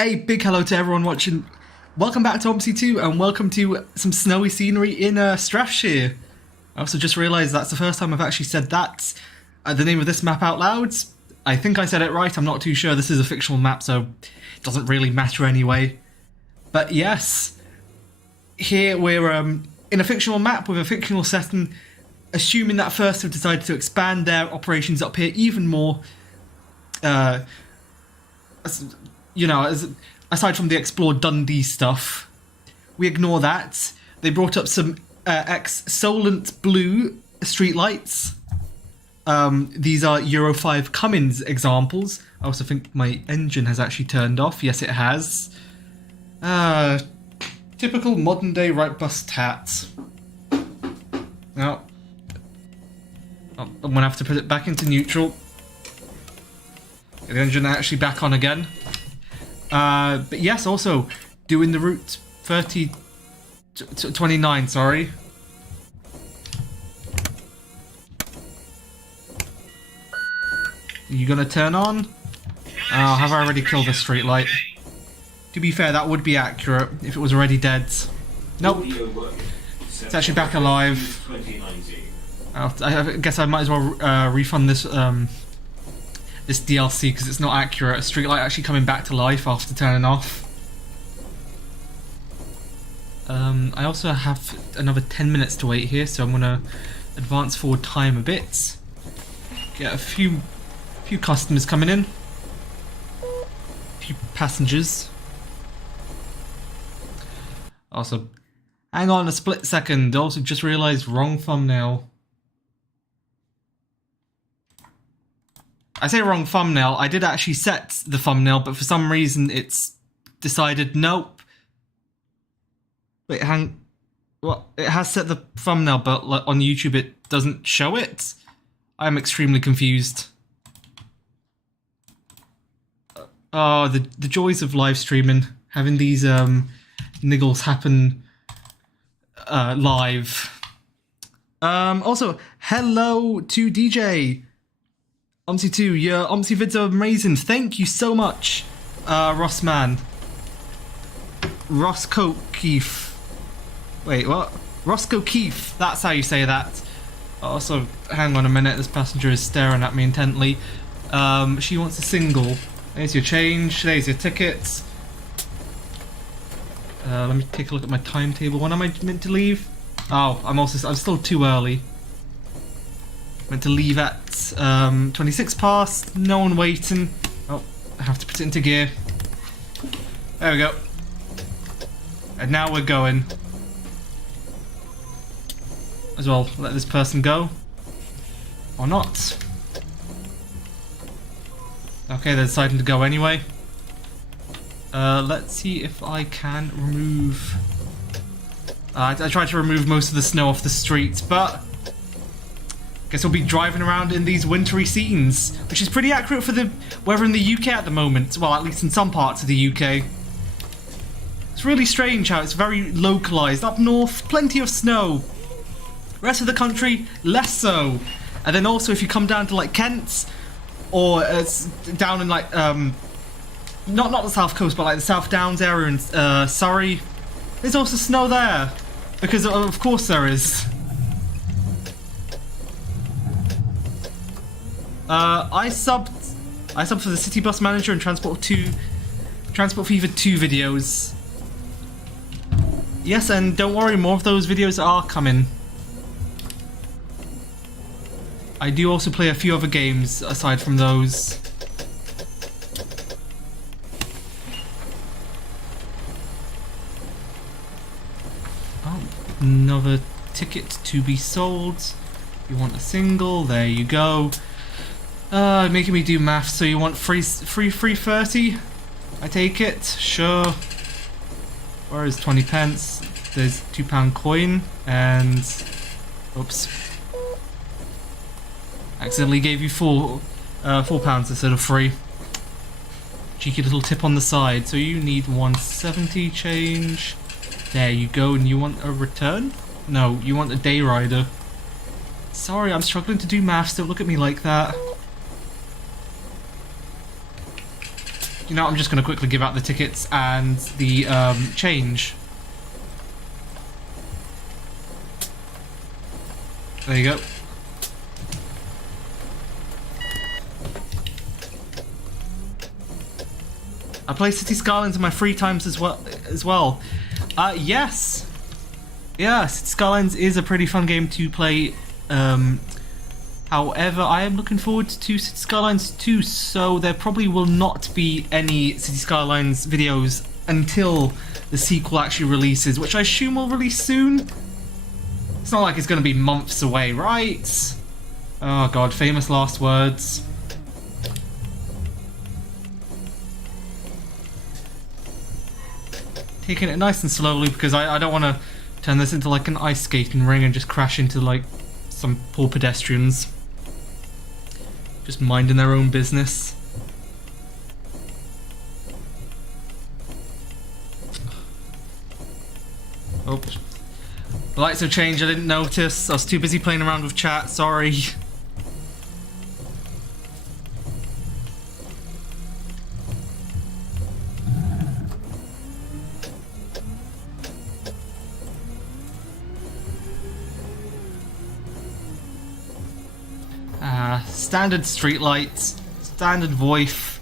A big hello to everyone watching. Welcome back to OMSI 2 and welcome to some snowy scenery in Strathshire. I also just realised that's the first time I've actually said that, the name of this map out loud. I think I said it right, I'm not too sure. This is a fictional map, so it doesn't really matter anyway. But yes, here we're in a fictional map with a fictional setting, assuming that First have decided to expand their operations up here even more. You know, aside from the Explore Dundee stuff, we ignore that. They brought up some ex-Solent Blue streetlights. These are Euro 5 Cummins examples. I also think my engine has actually turned off. Yes, it has. Typical modern day right bus tat. Now, I'm gonna have to put it back into neutral. Get the engine actually back on again. But yes, also doing the route 29, sorry. Are you gonna turn on? Have I already killed the streetlight? To be fair, that would be accurate if it was already dead. Nope. It's actually back alive. I guess I might as well refund this this DLC because it's not accurate. A streetlight actually coming back to life after turning off. I also have another 10 minutes to wait here, so I'm gonna advance forward time a bit. Get a few customers coming in. A few passengers. Also, hang on a split second. Also, just realised wrong thumbnail. I say wrong thumbnail. I did actually set the thumbnail, but for some reason it's decided nope. Wait, what? It has set the thumbnail, but on YouTube it doesn't show it. I'm extremely confused. Oh, the joys of live streaming, having these niggles happen live. Also, hello to DJ. OMSI 2, your OMSI vids are amazing. Thank you so much, Rossman. Roscoe Keefe. Wait, what? Roscoe Keefe. That's how you say that. Also, hang on a minute. This passenger is staring at me intently. She wants a single. There's your change. There's your tickets. Let me take a look at my timetable. When am I meant to leave? Oh, I'm still too early. Meant to leave at 26 past, no one waiting. Oh, I have to put it into gear. There we go. And now we're going. As well, let this person go. Or not. Okay, they're deciding to go anyway. Let's see if I can remove... I tried to remove most of the snow off the streets, but... guess we'll be driving around in these wintry scenes, which is pretty accurate for the weather in the UK at the moment. Well, at least in some parts of the UK. It's really strange how it's very localised. Up north, plenty of snow. Rest of the country, less so. And then also if you come down to like Kent, or down in like, not the south coast, but like the South Downs area in Surrey, there's also snow there. Because of course there is. I subbed for the City Bus Manager and Transport Fever 2 videos. Yes, and don't worry, more of those videos are coming. I do also play a few other games aside from those. Oh, another ticket to be sold. You want a single? There you go. Making me do maths, so you want free 30? I take it, sure. Where is 20 pence? There's £2 coin, and... oops. Accidentally gave you £4 instead of 3. Cheeky little tip on the side, so you need 170 change. There you go, and you want a return? No, you want a day rider. Sorry, I'm struggling to do maths, don't look at me like that. You know, I'm just going to quickly give out the tickets and the change. There you go. I play City Skylines in my free times as well. Yes. Yeah, City Skylines is a pretty fun game to play. However, I am looking forward to City Skylines 2, so there probably will not be any City Skylines videos until the sequel actually releases, which I assume will release soon. It's not like it's going to be months away, right? Oh god, famous last words. Taking it nice and slowly because I don't want to turn this into like an ice skating ring and just crash into like some poor pedestrians. Just minding their own business. Oops. The lights have changed, I didn't notice. I was too busy playing around with chat, sorry. Standard Streetlight, standard VoIP,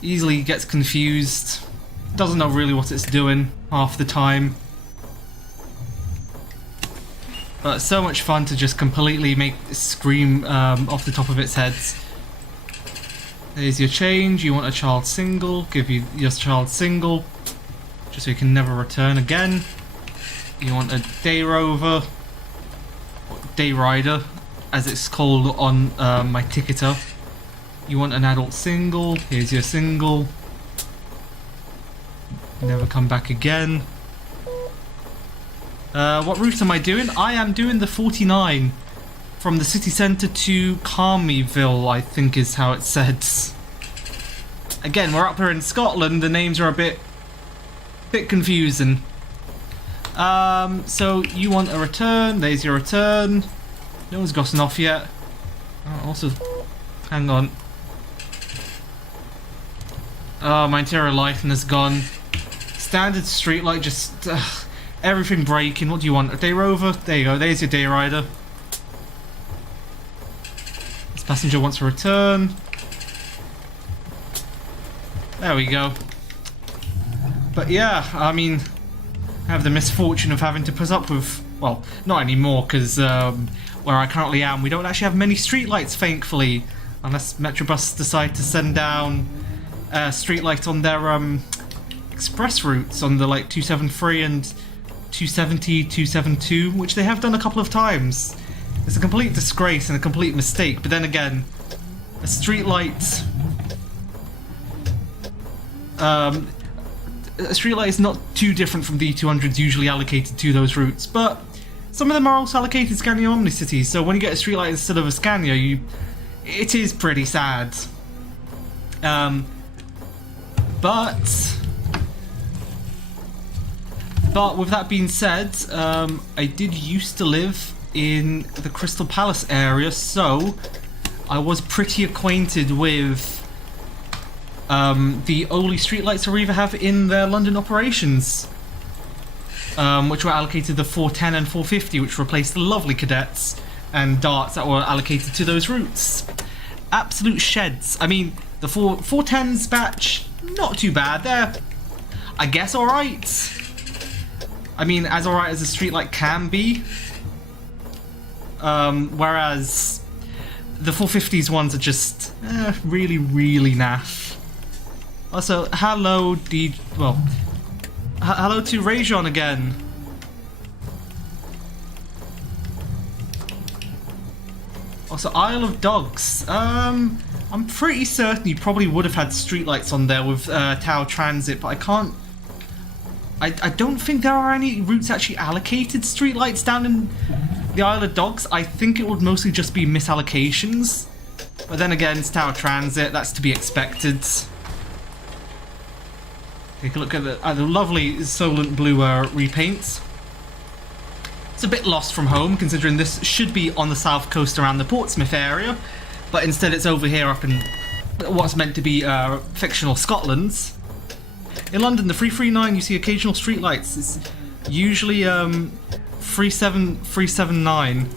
easily gets confused, doesn't know really what it's doing half the time. But so much fun to just completely make it scream off the top of its head. There's your change, you want a child single, give you your child single, just so you can never return again. You want a day rover, or day rider, as it's called on my ticketer. You want an adult single, here's your single. Never come back again. What route am I doing? I am doing the 49 from the city centre to Carmyville, I think is how it says. Again, we're up here in Scotland, the names are a bit confusing. So you want a return, there's your return. No one's gotten off yet. Oh, also, hang on. Oh, my interior lighting is gone. Standard Streetlight, just everything breaking. What do you want? A day rover? There you go. There's your day rider. This passenger wants a return. There we go. But yeah, I mean, I have the misfortune of having to put up with, well, not anymore, because where I currently am, we don't actually have many streetlights, thankfully, unless Metrobus decide to send down streetlight on their express routes on the like 273 and 270, 272, which they have done a couple of times. It's a complete disgrace and a complete mistake, but then again, a streetlight is not too different from the 200s usually allocated to those routes, but some of them are also allocated Scania Omni-Cities, so when you get a streetlight instead of a Scania, it is pretty sad. But with that being said, I did used to live in the Crystal Palace area, so I was pretty acquainted with the only streetlights Arriva have in their London operations, which were allocated the 410 and 450, which replaced the lovely cadets and darts that were allocated to those routes. Absolute sheds. I mean, the 410s batch, not too bad. They're, I guess, alright. I mean, as alright as a streetlight can be. Whereas the 450s ones are just really, really naff. Also, hello, hello to Rajon again. Also, Isle of Dogs. I'm pretty certain you probably would have had streetlights on there with Tower Transit, but I can't. I don't think there are any routes actually allocated streetlights down in the Isle of Dogs. I think it would mostly just be misallocations. But then again, it's Tower Transit, that's to be expected. Take a look at the lovely Solent Blue repaint. It's a bit lost from home, considering this should be on the south coast around the Portsmouth area, but instead it's over here up in what's meant to be fictional Scotland. In London, the 339, you see occasional streetlights. It's usually 37379.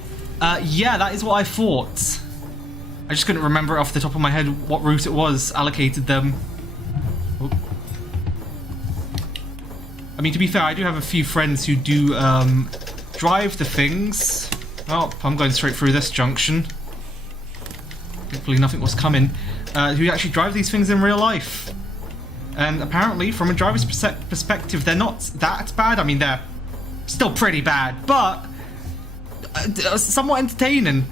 Yeah, that is what I thought. I just couldn't remember off the top of my head what route it was allocated them. Oh. I mean, to be fair, I do have a few friends who do drive the things. Oh, I'm going straight through this junction. Hopefully nothing was coming. Who actually drive these things in real life. And apparently, from a driver's perspective, they're not that bad. I mean, they're still pretty bad, but somewhat entertaining,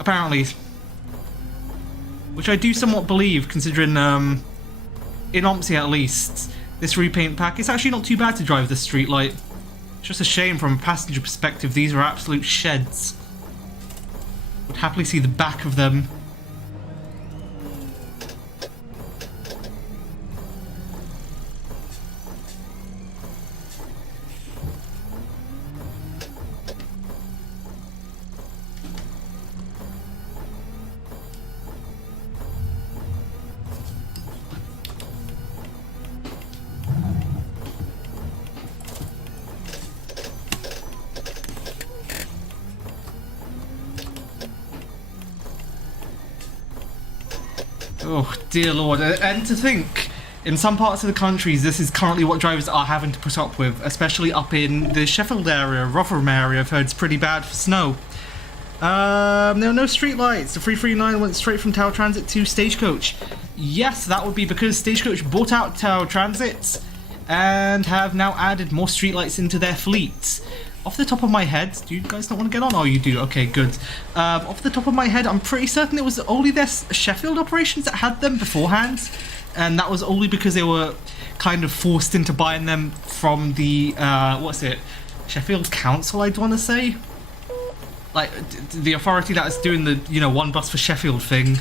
apparently. Which I do somewhat believe, considering, in OMSI at least, this repaint pack, it's actually not too bad to drive this Streetlight. It's just a shame from a passenger perspective, these are absolute sheds. Would happily see the back of them. Oh, dear lord. And to think, in some parts of the countries, this is currently what drivers are having to put up with, especially up in the Sheffield area, Rotherham area. I've heard it's pretty bad for snow. There are no streetlights. The 339 went straight from Tower Transit to Stagecoach. Yes, that would be because Stagecoach bought out Tower Transit and have now added more streetlights into their fleet. Off the top of my head, do you guys not want to get on? Oh, you do. Okay, good. Off the top of my head, I'm pretty certain it was only their Sheffield operations that had them beforehand, and that was only because they were kind of forced into buying them from the, what's it, Sheffield Council, I'd want to say? Like, the authority that is doing the, you know, one bus for Sheffield thing.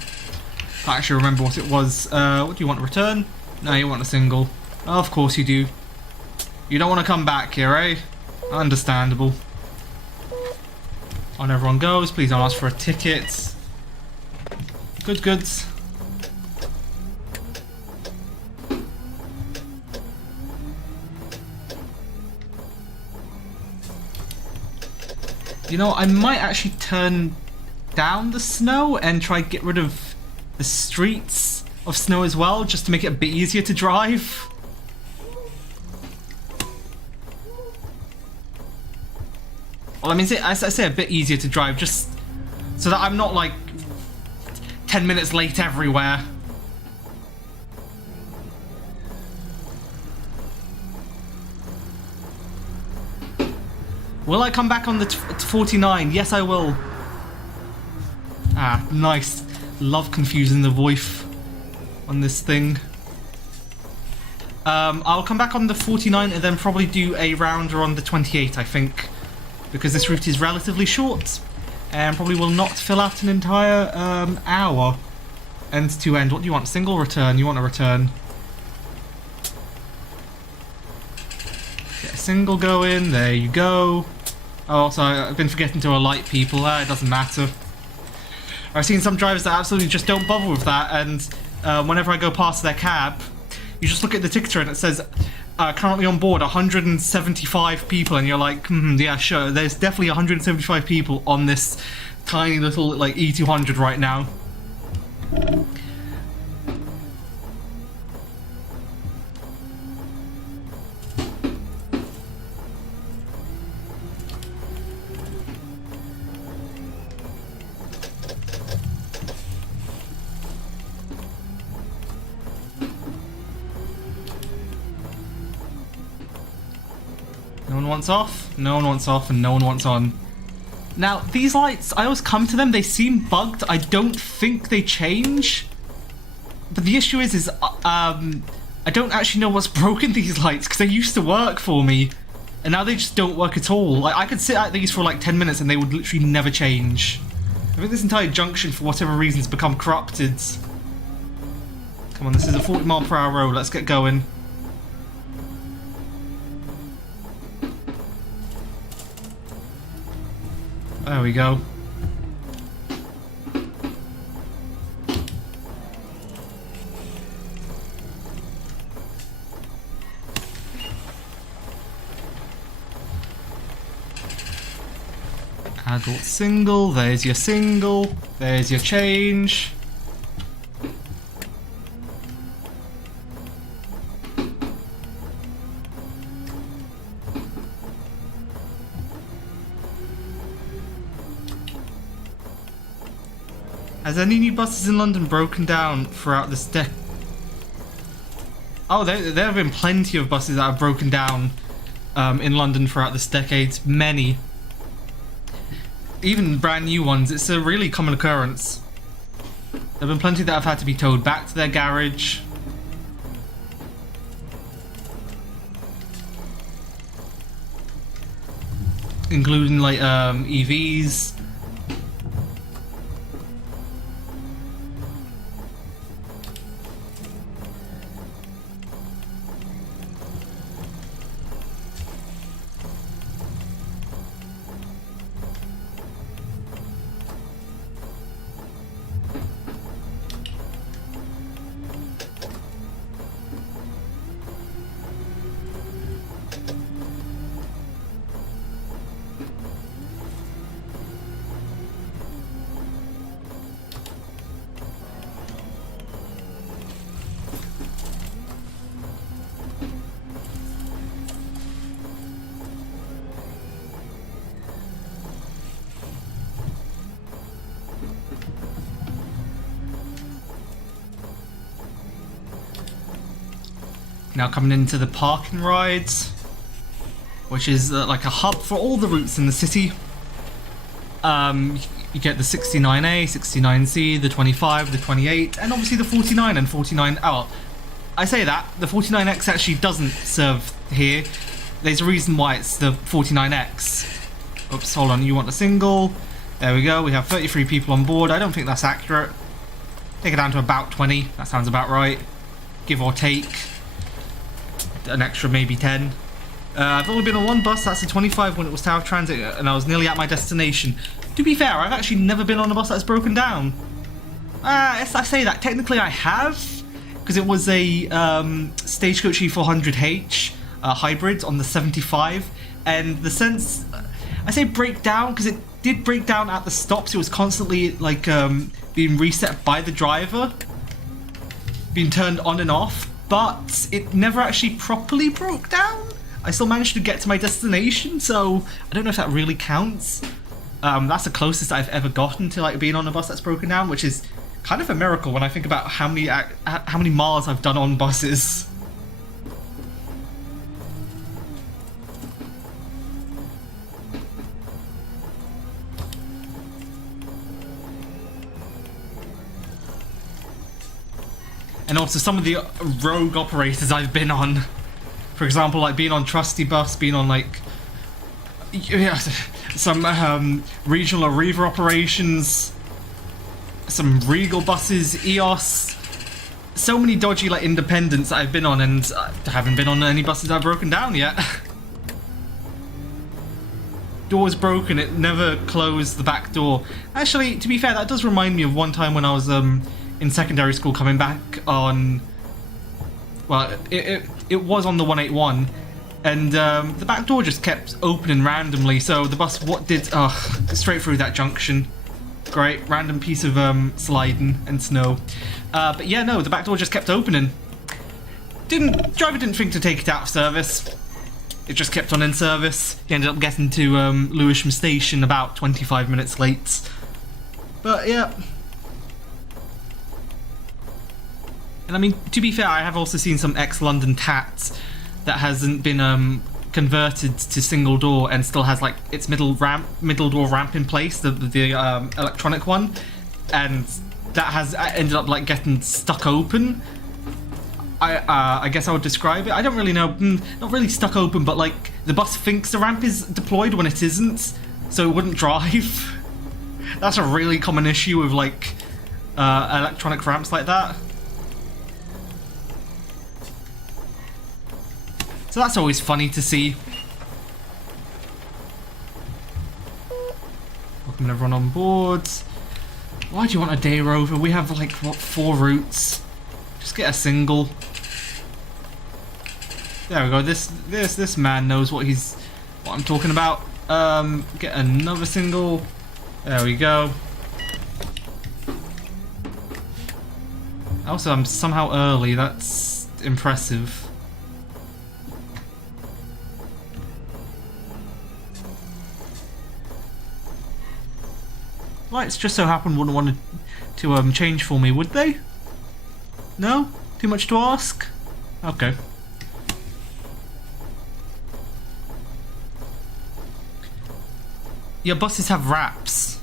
Can't actually remember what it was. What do you want, a return? No, you want a single. Oh, of course you do. You don't want to come back here, eh? Understandable. On everyone goes, please don't ask for a ticket. Good goods. You know, I might actually turn down the snow and try to get rid of the streets of snow as well, just to make it a bit easier to drive. Well, I mean, I say a bit easier to drive, just so that I'm not, like, 10 minutes late everywhere. Will I come back on the 49? Yes, I will. Ah, nice. Love confusing the voice on this thing. I'll come back on the 49 and then probably do a rounder on the 28, I think. Because this route is relatively short and probably will not fill out an entire hour end to end. What do you want? Single return? You want a return? Get a single going. There you go. Oh, also, I've been forgetting to alight people. It doesn't matter. I've seen some drivers that absolutely just don't bother with that, and whenever I go past their cab, you just look at the ticketer and it says currently on board 175 people, and you're like, yeah, sure, there's definitely 175 people on this tiny little, like, E200 right now. No one wants off, no one wants off, and no one wants on. Now, these lights, I always come to them, they seem bugged. I don't think they change. But the issue is I don't actually know what's broken these lights, because they used to work for me. And now they just don't work at all. Like, I could sit at these for like 10 minutes and they would literally never change. I think this entire junction, for whatever reason, has become corrupted. Come on, this is a 40-mile-per-hour road, let's get going. There we go. Adult single, there's your single, there's your change. Has any new buses in London broken down throughout this day? Oh, there have been plenty of buses that have broken down in London throughout this decade. Many. Even brand new ones. It's a really common occurrence. There have been plenty that have had to be towed back to their garage. Including like EVs. Now coming into the parking rides, which is like a hub for all the routes in the city. You get the 69A, 69C, the 25, the 28, and obviously the 49 and 49. Oh, I say that, the 49X actually doesn't serve here. There's a reason why it's the 49X. Oops, hold on, you want a single. There we go, we have 33 people on board. I don't think that's accurate. Take it down to about 20, that sounds about right. Give or take. An extra maybe 10. I've only been on one bus, that's the 25 when it was Tower Transit, and I was nearly at my destination. To be fair, I've actually never been on a bus that's broken down. Yes, I say that. Technically I have, because it was a Stagecoach E400H hybrid on the 75, and the sense, I say break down, because it did break down at the stops. It was constantly like being reset by the driver, being turned on and off, but it never actually properly broke down. I still managed to get to my destination, so I don't know if that really counts. That's the closest I've ever gotten to like being on a bus that's broken down, which is kind of a miracle when I think about how many miles I've done on buses. And also some of the rogue operators I've been on. For example, like being on Trusty Bus, being on like some regional Arriva operations, some Regal buses, EOS. So many dodgy like independents that I've been on, and I haven't been on any buses that have broken down yet. Door's broken, it never closed the back door. Actually, to be fair, that does remind me of one time when I was in secondary school coming back on, well, it was on the 181, and the back door just kept opening randomly, so the bus did straight through that junction. Great, random piece of sliding and snow. But yeah, no, the back door just kept opening. Driver didn't think to take it out of service. It just kept on in service. He ended up getting to Lewisham Station about 25 minutes late. But yeah. And I mean, to be fair, I have also seen some ex-London tats that hasn't been converted to single door and still has like its middle door ramp in place, the electronic one, and that has ended up like getting stuck open. I guess I would describe it. I don't really know, not really stuck open, but like the bus thinks the ramp is deployed when it isn't, so it wouldn't drive. That's a really common issue with like electronic ramps like that. So that's always funny to see. Welcome everyone on board. Why do you want a day rover? We have like, what, 4 routes? Just get a single. There we go. This man knows what I'm talking about. Get another single. There we go. Also, I'm somehow early. That's impressive. Lights just so happen wouldn't want to change for me, would they? No? Too much to ask? Okay. Your buses have wraps.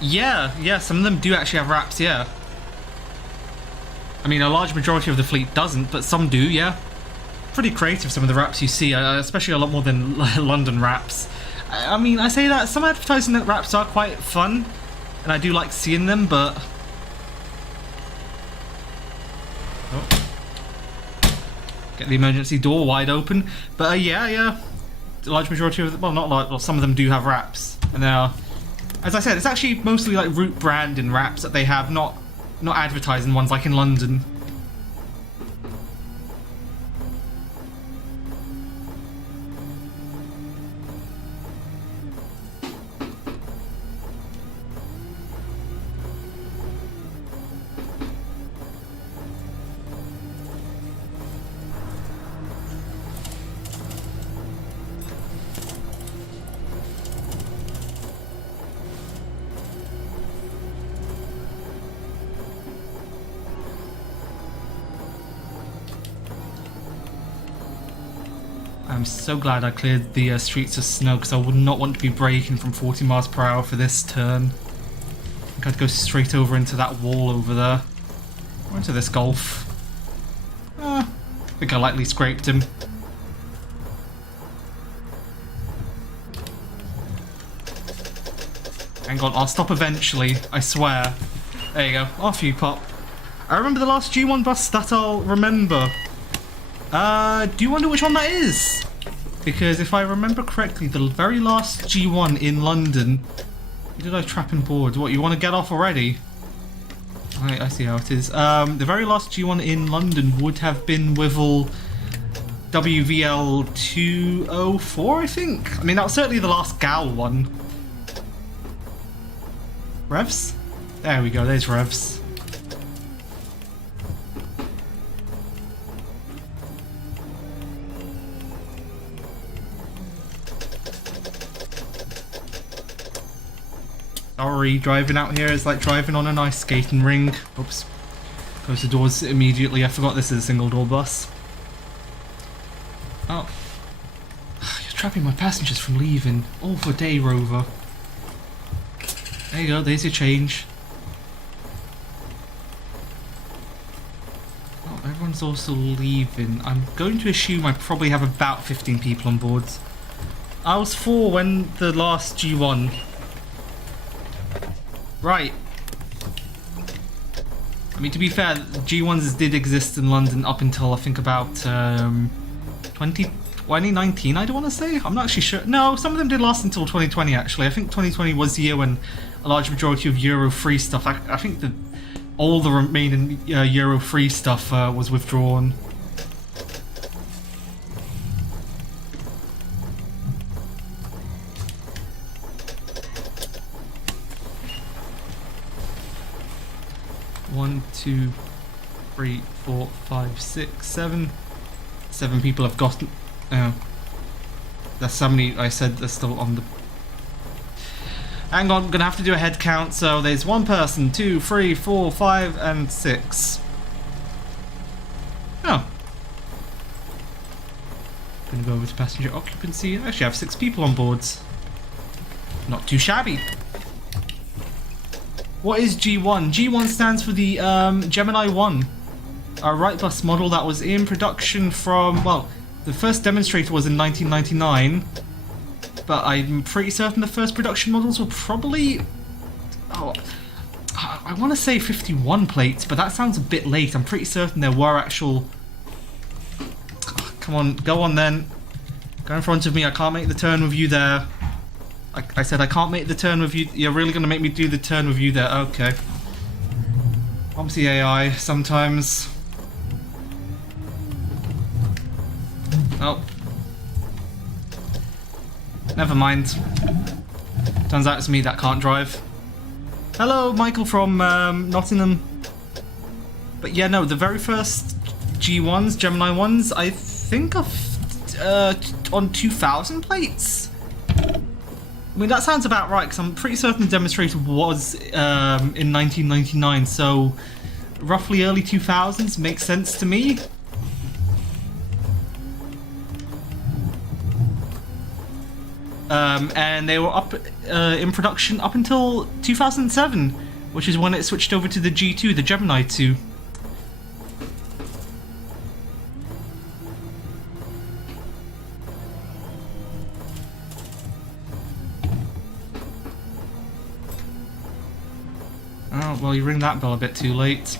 Yeah, some of them do actually have wraps, yeah. I mean, a large majority of the fleet doesn't, but some do, yeah. Pretty creative, some of the wraps you see, especially a lot more than London wraps. I mean, I say that some advertising wraps are quite fun, and I do like seeing them, but... Oh. Get the emergency door wide open. But yeah, a large majority of them, well, not like, well, some of them do have wraps, and they are, as I said, it's actually mostly like route brand and wraps that they have, not advertising ones like in London. I'm so glad I cleared the streets of snow, because I would not want to be braking from 40 miles per hour for this turn. I think I'd go straight over into that wall over there. Or into this gulf. I think I lightly scraped him. Hang on, I'll stop eventually, I swear. There you go, off you pop. I remember the last G1 bus that I'll remember. Do you wonder which one that is? Because if I remember correctly, the very last G1 in London... Did I trap and board? What, you want to get off already? I see how it is. The very last G1 in London would have been Wivel WVL 204, I think? I mean, that was certainly the last GAL one. Revs? There we go, there's Revs. Sorry, driving out here is like driving on an ice skating ring. Oops. Close the doors immediately. I forgot this is a single door bus. Oh. You're trapping my passengers from leaving. Awful day, Rover. There you go, there's your change. Oh, everyone's also leaving. I'm going to assume I probably have about 15 people on board. I was 4 when the last G1... Right. I mean, to be fair, G1s did exist in London up until I think about 2019, I don't want to say. I'm not actually sure. No, some of them did last until 2020, actually. I think 2020 was the year when a large majority of Euro 3 stuff, I think that all the remaining Euro 3 stuff was withdrawn. One, two, 3, 4, 5, 6, 7. 7 people have gotten. That's how many I said they're still on the. Hang on, I'm gonna have to do a head count. So there's 1 person, 2, 3, 4, 5, and 6. Oh. Gonna go over to passenger occupancy. Actually, I have 6 people on board. Not too shabby. What is G1? G1 stands for the Gemini 1, a right bus model that was in production from, well, the first demonstrator was in 1999, but I'm pretty certain the first production models were probably, oh, I want to say 51 plates, but that sounds a bit late. I'm pretty certain there were actual, oh, come on, go on then, go in front of me, I can't make the turn with you there. I said I can't make the turn with you. You're really going to make me do the turn with you there? Okay. OMSI AI sometimes. Oh. Never mind. Turns out it's me that can't drive. Hello, Michael from Nottingham. But yeah, no, the very first G1s, Gemini ones, I think on 2000 plates. I mean, that sounds about right, because I'm pretty certain the demonstrator was in 1999, so roughly early 2000s makes sense to me. And they were up in production up until 2007, which is when it switched over to the G2, the Gemini 2. Oh, well, you ring that bell a bit too late.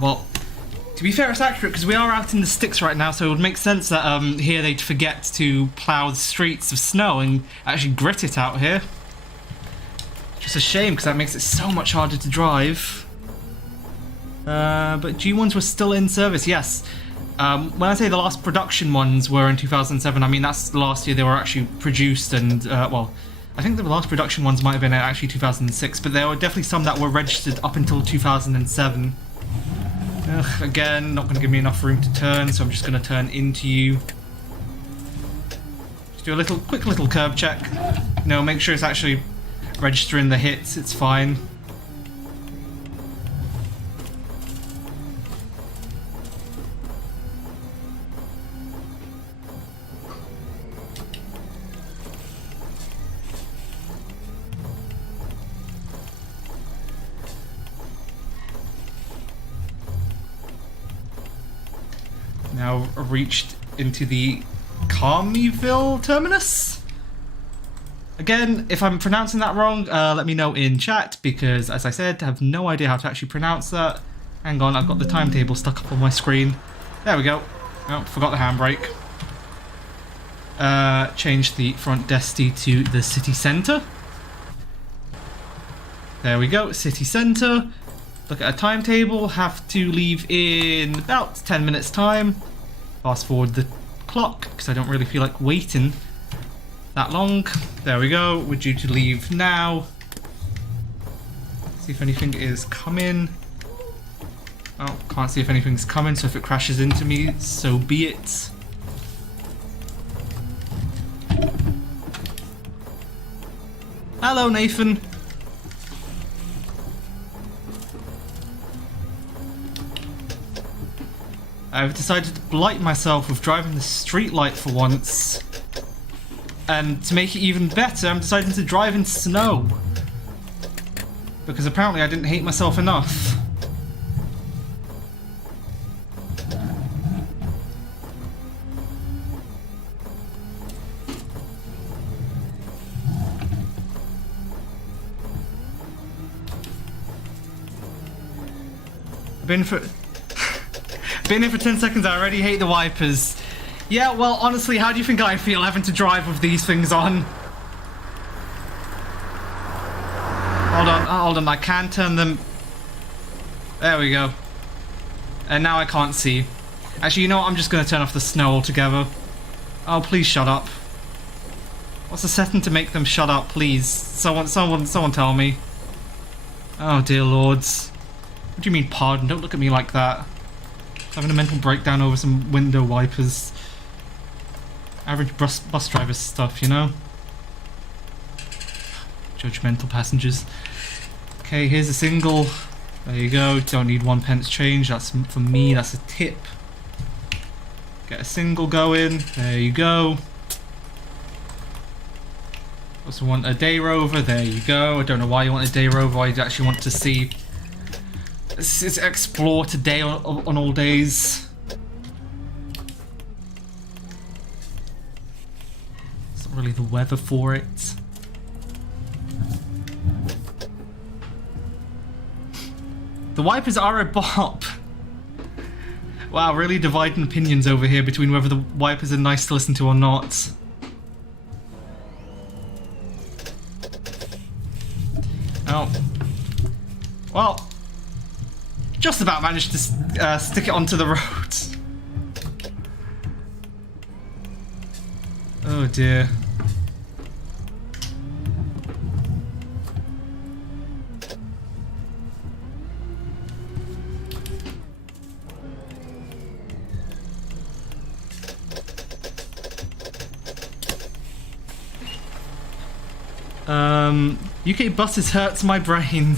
Well, to be fair, it's accurate because we are out in the sticks right now, so it would make sense that here they'd forget to plough the streets of snow and actually grit it out here. Just a shame because that makes it so much harder to drive. But G1s were still in service, yes. When I say the last production ones were in 2007, I mean that's the last year they were actually produced, and well, I think the last production ones might have been actually 2006, but there were definitely some that were registered up until 2007. Ugh, again, not going to give me enough room to turn, so I'm just going to turn into you. Just do a quick little curb check. You know, make sure it's actually registering the hits, it's fine. Now reached into the Carmyville terminus. Again, if I'm pronouncing that wrong, let me know in chat, because as I said, I have no idea how to actually pronounce that. Hang on, I've got the timetable stuck up on my screen. There we go. Oh, forgot the handbrake. Change the front desty to the city centre. There we go, city centre. Look at a timetable, have to leave in about 10 minutes time. Fast forward the clock, because I don't really feel like waiting that long. There we go, we're due to leave now. See if anything is coming. Oh, can't see if anything's coming, so if it crashes into me, so be it. Hello, Nathan. I've decided to blight myself with driving the Streetlight for once. And to make it even better, I'm deciding to drive in snow. Because apparently I didn't hate myself enough. Been here for 10 seconds, I already hate the wipers. Yeah, well, honestly, how do you think I feel having to drive with these things on? Hold on, I can turn them. There we go. And now I can't see. Actually, you know what, I'm just gonna turn off the snow altogether. Oh, please shut up. What's the setting to make them shut up, please? Someone tell me. Oh, dear lords. What do you mean, pardon? Don't look at me like that. Having a mental breakdown over some window wipers. Average bus driver stuff, you know? Judgmental passengers. Okay, here's a single. There you go. Don't need 1 pence change. That's for me, that's a tip. Get a single going. There you go. Also want a day rover. There you go. I don't know why you want a day rover. Why you actually want to see... It's explore today on all days. It's not really the weather for it. The wipers are a bop. Wow, really dividing opinions over here between whether the wipers are nice to listen to or not. Oh. Well, just about managed to stick it onto the road. Oh dear. UK buses hurts my brain.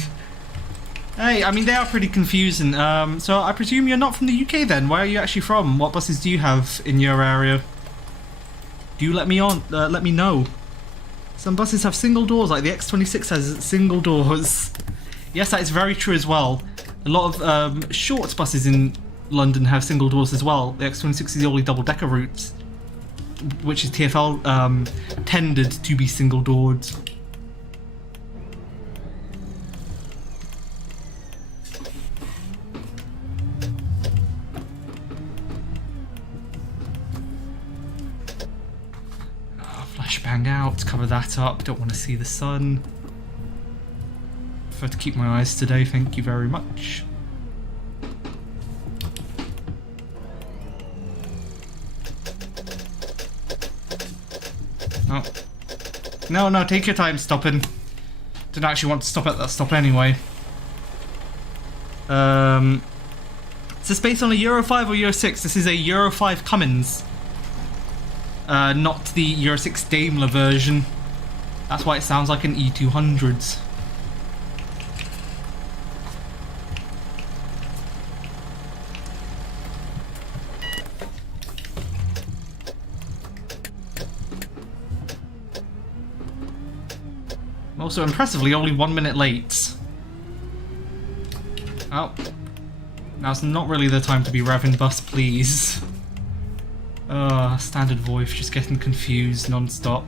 Hey, I mean, they are pretty confusing. So I presume you're not from the UK then? Where are you actually from? What buses do you have in your area? Do let me know. Some buses have single doors, like the X26 has single doors. Yes, that is very true as well. A lot of short buses in London have single doors as well. The X26 is the only double-decker route, which is TfL tended to be single-doored. Flashbang out, cover that up, don't want to see the sun. Prefer to keep my eyes today, thank you very much. Oh. No, take your time stopping. Didn't actually want to stop at that stop anyway. Is this based on a Euro 5 or Euro 6? This is a Euro 5 Cummins. Not the Euro 6 Daimler version. That's why it sounds like an E200. Also, impressively, only 1 minute late. Oh. Now's not really the time to be revving bus, please. Standard voice, just getting confused non-stop.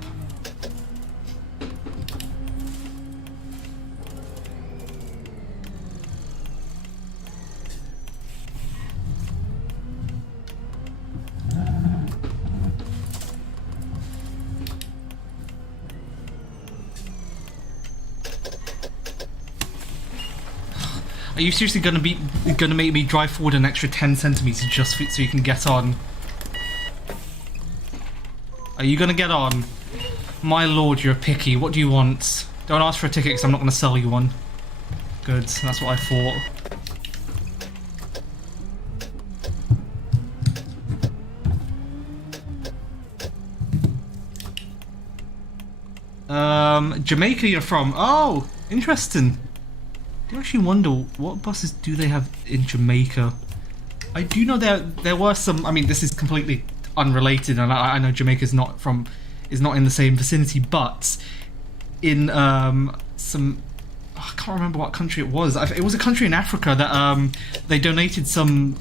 Are you seriously gonna make me drive forward an extra 10 centimeters just so you can get on? Are you gonna get on? My lord, you're picky. What do you want? Don't ask for a ticket because I'm not gonna sell you one. Good, that's what I thought. Jamaica you're from. Oh, interesting. I do actually wonder what buses do they have in Jamaica. I do know there were some. I mean, this is completely unrelated, and I know Jamaica's is not in the same vicinity, but in some, I can't remember what country it was. It was a country in Africa that they donated some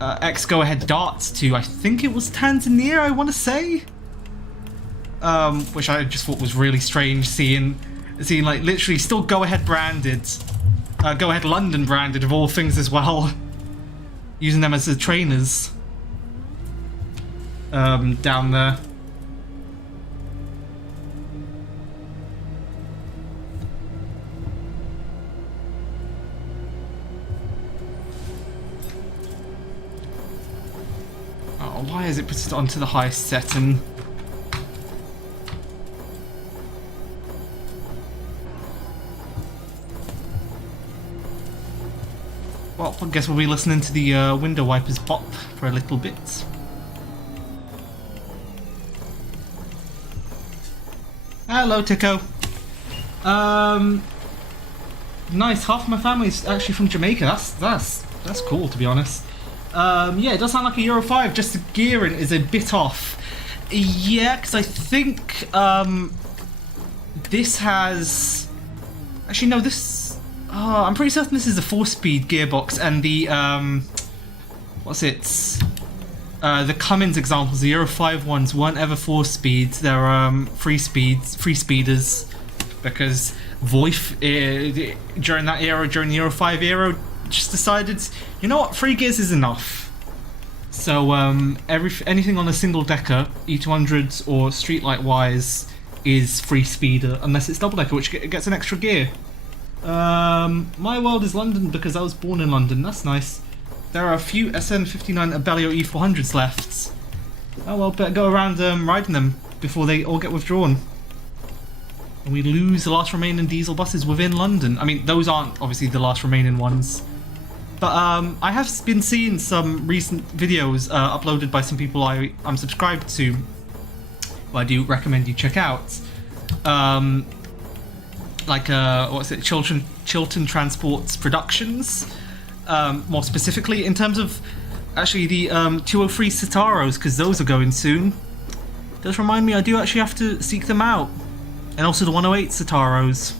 ex-go-ahead darts to. I think it was Tanzania, I want to say, which I just thought was really strange seeing like literally still go-ahead branded, go-ahead London branded of all things as well, using them as the trainers. Down there. Oh, why is it put it onto the highest setting? Well, I guess we'll be listening to the window wipers bop for a little bit. Hello, Tico. Nice. Half my family's actually from Jamaica. That's cool, to be honest. Yeah, it does sound like a Euro 5. Just the gearing is a bit off. Yeah, because I think this has. Actually, no. This. I'm pretty certain this is a 4-speed gearbox, and the what's it? The Cummins examples, the Euro 5 ones, weren't ever 4-speeds. They're 3-speeders, because Voif during that era, during the Euro 5 era, just decided, you know what, 3 gears is enough. So anything on a single decker, E200s or Streetlight wise, is free speeder, unless it's double decker, which gets an extra gear. My world is London because I was born in London. That's nice. There are a few SN59 Abellio E400s left. Oh well, better go around riding them before they all get withdrawn. And we lose the last remaining diesel buses within London. I mean, those aren't obviously the last remaining ones. But I have been seeing some recent videos uploaded by some people I'm subscribed to, who I do recommend you check out. Like, what's it, Chiltern Transports Productions. More specifically, in terms of actually the 203 Citaros, because those are going soon. It does remind me I do actually have to seek them out. And also the 108 Citaros,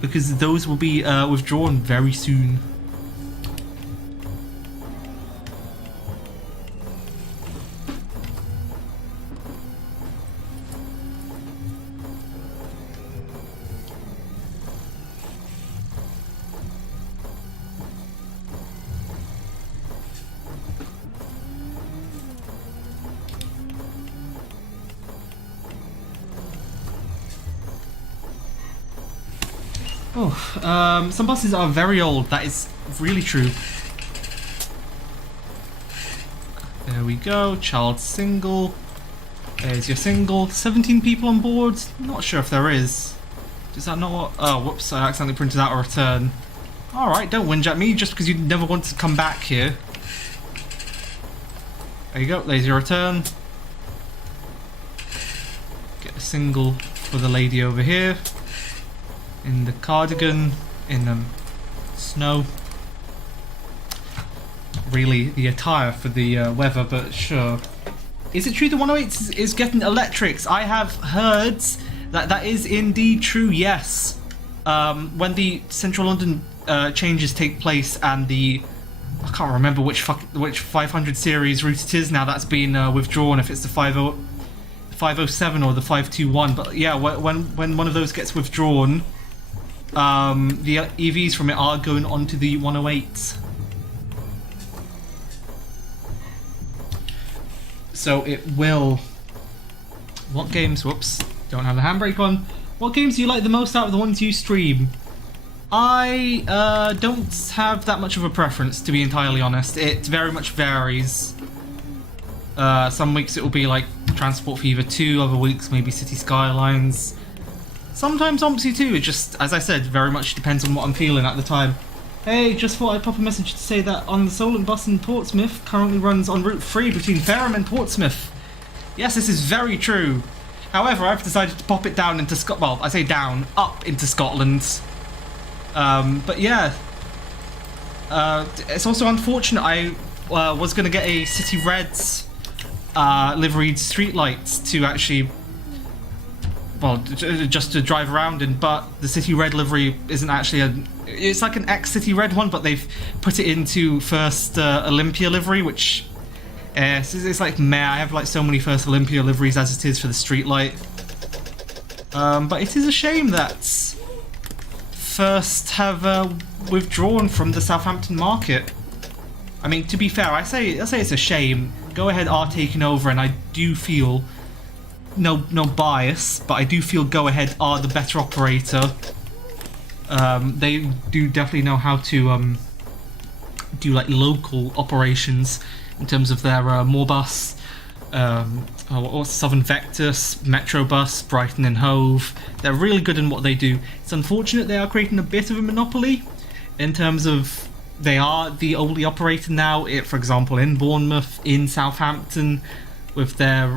because those will be withdrawn very soon. Oh, some buses are very old. That is really true. There we go. Child single. There's your single. 17 people on board. Not sure if there is. Does that not what? Oh, whoops! I accidentally printed out a return. All right, don't whinge at me just because you never want to come back here. There you go. There's your return. Get a single for the lady over here. In the cardigan, in the snow. Really, the attire for the weather, but sure. Is it true the 108 is getting electrics? I have heard that that is indeed true, yes. When the Central London changes take place and the... I can't remember which 500 series route it is now that's been withdrawn, if it's the 507 or the 521, but yeah, when one of those gets withdrawn, the EVs from it are going onto the 108. So it will... What games... Whoops, don't have the handbrake on. What games do you like the most out of the ones you stream? I don't have that much of a preference, to be entirely honest. It very much varies. Some weeks it will be like Transport Fever 2, other weeks maybe City Skylines. Sometimes OMSI 2, it just, as I said, very much depends on what I'm feeling at the time. Hey, just thought I'd pop a message to say that on the Solent bus in Portsmouth currently runs on Route 3 between Fareham and Portsmouth. Yes, this is very true. However, I've decided to pop it down into Scotland. Well, I say down, up into Scotland. But yeah. It's also unfortunate I was going to get a City Reds liveried Streetlights to actually... Well, just to drive around in, but the City Red livery isn't actually it's like an ex-City Red one, but they've put it into First Olympia livery, which it's like meh. I have like so many First Olympia liveries as it is for the Streetlight. But it is a shame that First have withdrawn from the Southampton market. I mean, to be fair, I say it's a shame. Go Ahead are taking over, and I do feel... No bias, but I do feel Go Ahead are the better operator. They do definitely know how to do like local operations in terms of their Moorbus, or Southern Vectus, Metrobus, Brighton and Hove. They're really good in what they do. It's unfortunate they are creating a bit of a monopoly in terms of they are the only operator now. For example, in Bournemouth, in Southampton, with their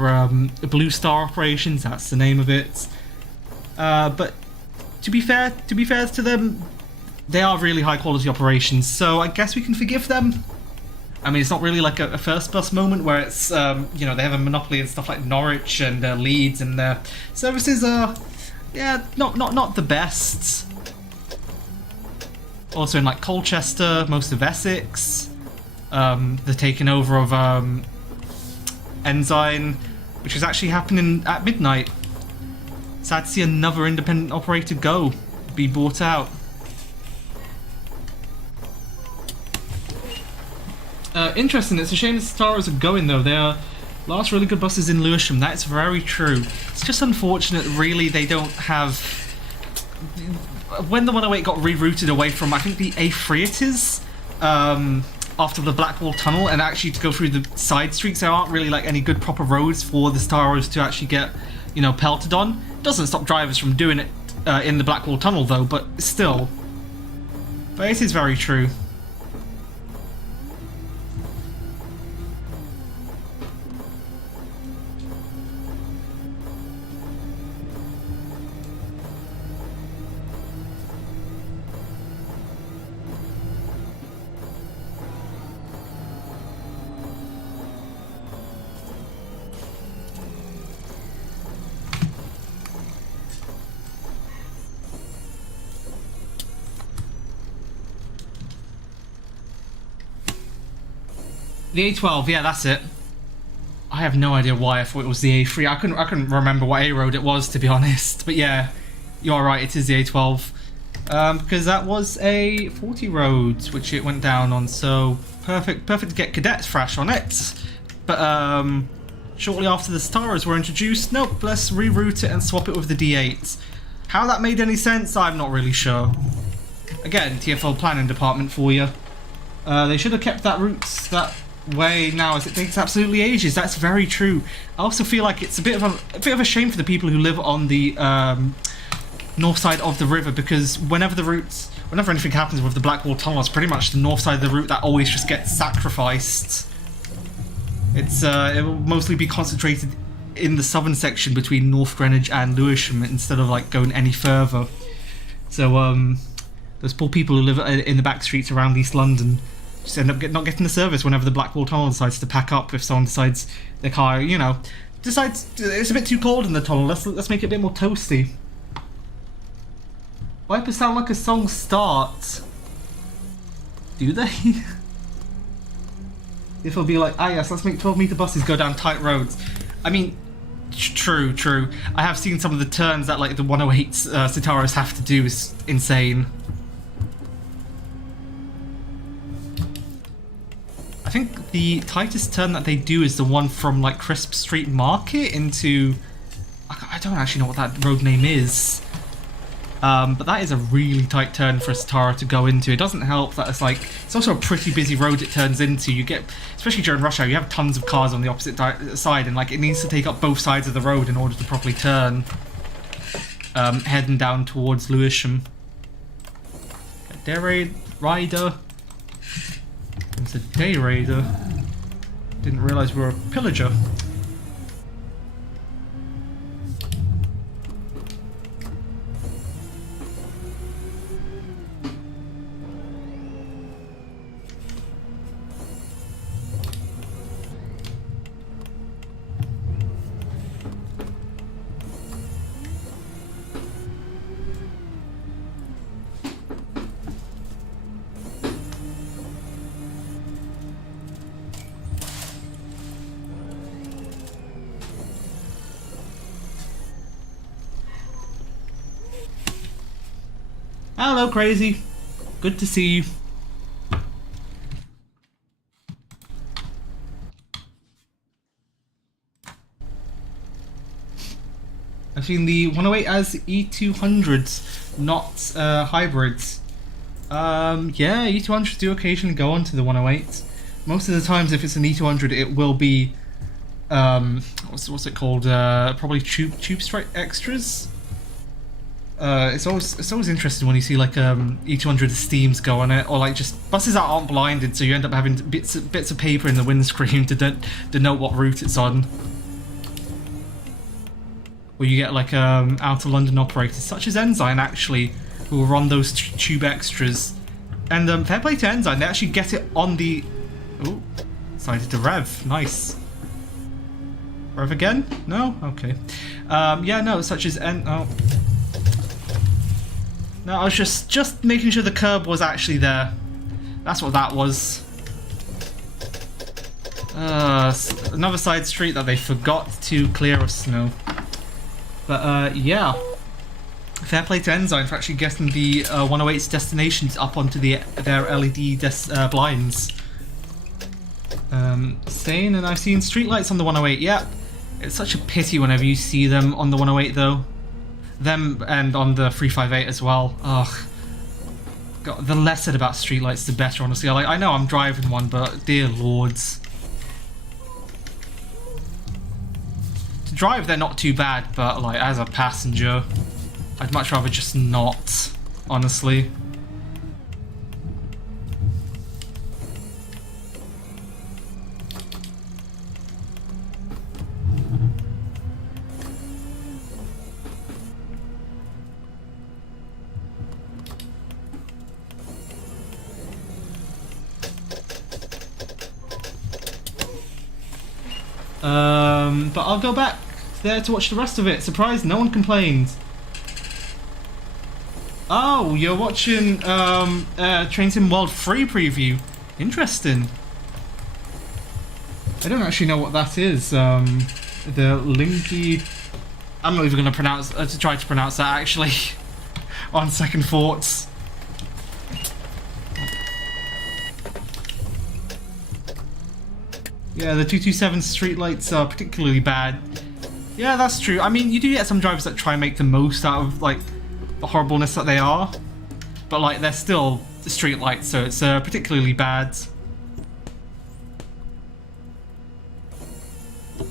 Blue Star operations, that's the name of it. But to be fair to them, they are really high quality operations, so I guess we can forgive them. I mean, it's not really like a first bus moment where it's, you know, they have a monopoly and stuff like Norwich and Leeds, and their services are, yeah, not the best. Also in like Colchester, most of Essex, the taking over of Ensign, which is actually happening at midnight. Sad to see another independent operator be bought out. Interesting. It's a shame the Stars are going though. They are last really good buses in Lewisham. That's very true. It's just unfortunate, really. They don't have. When the 108 got rerouted away from, I think the A3 it is, after the Blackwall Tunnel, and actually to go through the side streets, there aren't really like any good proper roads for the Stars to actually get, you know, pelted on. It doesn't stop drivers from doing it in the Blackwall Tunnel though, but still. But it is very true. The A12, yeah, that's it. I have no idea why I thought it was the A3. I couldn't remember what A road it was, to be honest. But yeah, you are right, it is the A12. Because that was a 40 road, which it went down on, so perfect to get cadets fresh on it. But shortly after the Stars were introduced, nope, let's reroute it and swap it with the D8. How that made any sense, I'm not really sure. Again, TFL planning department for you. They should have kept that route that way now, as it takes absolutely ages. That's very true. I also feel like it's a bit of a shame for the people who live on the north side of the river, because whenever anything happens with the Blackwall Tunnel, it's pretty much the north side of the route that always just gets sacrificed. It will mostly be concentrated in the southern section between North Greenwich and Lewisham instead of like going any further. So those poor people who live in the back streets around East London just end up not getting the service whenever the Blackwall Tunnel decides to pack up. If someone decides their car, you know, decides it's a bit too cold in the tunnel, let's make it a bit more toasty. Wipers sound like a song start. Do they? If it'll be like, ah yes, let's make 12-meter buses go down tight roads. I mean, true. I have seen some of the turns that like the 108 Citaros have to do is insane. I think the tightest turn that they do is the one from like Crisp Street Market into... I don't actually know what that road name is. But that is a really tight turn for a Citaro to go into. It doesn't help that it's also a pretty busy road it turns into. You get, especially during rush hour, you have tons of cars on the opposite side, and like it needs to take up both sides of the road in order to properly turn. Heading down towards Lewisham. Day Rider. It's a Day Raider. Didn't realise we were a pillager. Hello, Crazy. Good to see you. I've seen the 108 as E200s, not hybrids. Yeah, E200s do occasionally go onto the 108. Most of the times, if it's an E200, it will be what's it called? Probably tube strike extras. It's always interesting when you see like E200 steams go on it, or like just buses that aren't blinded, so you end up having bits of paper in the windscreen to denote what route it's on. Or you get like outer London operators such as Ensign actually, who will run those tube extras, and fair play to Ensign, they actually get it on the. Oh, decided to rev. Nice. Rev again? No? Okay. Yeah, no, such as No, I was just making sure the curb was actually there. That's what that was. Another side street that they forgot to clear of snow. But yeah. Fair play to Ensign for actually getting the 108's destinations up onto their LED blinds. Sane, and I've seen Streetlights on the 108, yep. It's such a pity whenever you see them on the 108 though. Them and on the 358 as well. Ugh. God, the less said about Streetlights, the better, honestly. I know I'm driving one, but dear lords. To drive, they're not too bad, but like as a passenger, I'd much rather just not, honestly. But I'll go back there to watch the rest of it. Surprised no one complained. Oh, you're watching Train Sim World Free preview. Interesting. I don't actually know what that is. The Linky... I'm not even going to try to pronounce that actually. On second thoughts. Yeah, the 227 Streetlights are particularly bad. Yeah, that's true. I mean, you do get some drivers that try and make the most out of, like, the horribleness that they are. But, like, they're still Streetlights, so it's particularly bad.